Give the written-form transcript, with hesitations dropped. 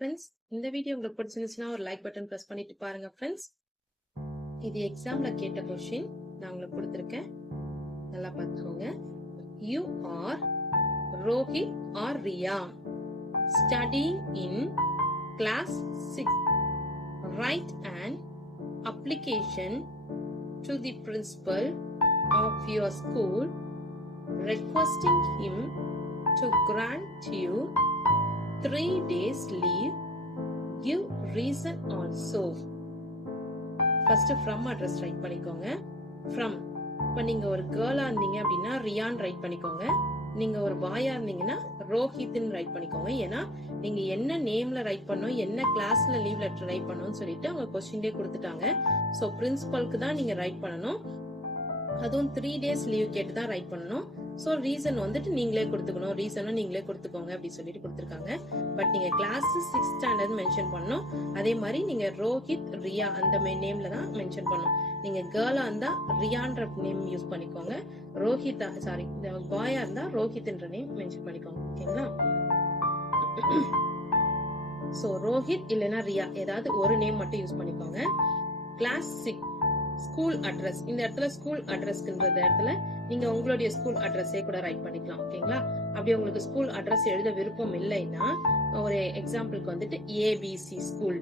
Friends, இந்த video உங்களுக்கு பிடிச்சிருந்துச்சுன்னா ஒரு லைக் பட்டன் பிரஸ் பண்ணிட்டு பாருங்க ஃப்ரெண்ட்ஸ். இது எக்ஸாம்ல கேட்ட கொஸ்டின் நான் உங்களுக்கு கொடுத்திருக்கேன், நல்லா பார்த்துக்கோங்க. You are Rohit or Riya studying in class 6. Write an application to the principal of your school requesting him to grant you 3 days leave. Give reason also. First from address write பண்ணிக்கோங்க. From, இப்போ நீங்க ஒரு கேர்ளா இருந்தீங்க அப்படின்னா Ryan right பண்ணிக்கோங்க. நீங்க ஒரு பாயா இருந்தீங்கன்னா ரோஹித்னு ரைட் பண்ணிக்கோங்க. ஏன்னா நீங்க என்ன நேம்ல ரைட் பண்ணணும், என்ன கிளாஸ்ல லீவ் லெட்டர் ரைட் பண்ணணும்னு சொல்லிட்டு அவங்க கொஸ்டின்லயே கொடுத்துட்டாங்க. ஸோ பிரின்சிபலுக்கு தான் நீங்க ரைட் பண்ணணும். அதுவும் 3 days லீவ் கேட்டு தான் ரைட் பண்ணணும். ஸோ ரீசன் வந்துட்டு நீங்களே கொடுத்துக்கணும், ரீசனும் நீங்களே கொடுத்துக்கோங்க அப்படின்னு சொல்லிட்டு கொடுத்துருக்காங்க. பட் நீங்க கிளாஸ் 6th ஸ்டாண்டர்ட் மென்ஷன் பண்ணணும். அதே மாதிரி நீங்க ரோஹித் ரியா அந்த நேம்ல தான் மென்ஷன் பண்ணணும். நீங்க கேர்ளா இருந்தா ரியான்ற நேம் யூஸ் பண்ணிக்கோங்க, ரோஹித் சாரி பாயா இருந்தா ரோஹித்ன்ற நேம் மென்ஷன் பண்ணிக்கோங்க. ஓகேங்களா? சோ ரோஹித் இல்லைன்னா ரியா ஏதாவது ஒரு நேம் மட்டும் யூஸ் பண்ணிக்கோங்க. கிளாஸ் 6 ஸ்கூல் அட்ரஸ், இந்த இடத்துல ஸ்கூல் அட்ரஸ்ன்ற இடத்துல நீங்க உங்களுடைய ஸ்கூல் அட்ரஸே கூட ரைட் பண்ணிக்கலாம். ஓகேங்களா? அப்படி உங்களுக்கு ஸ்கூல் அட்ரஸ் எழுத விருப்பம் இல்லைன்னா ஒரு எக்ஸாம்பிளுக்கு வந்துட்டு ABC ஸ்கூல்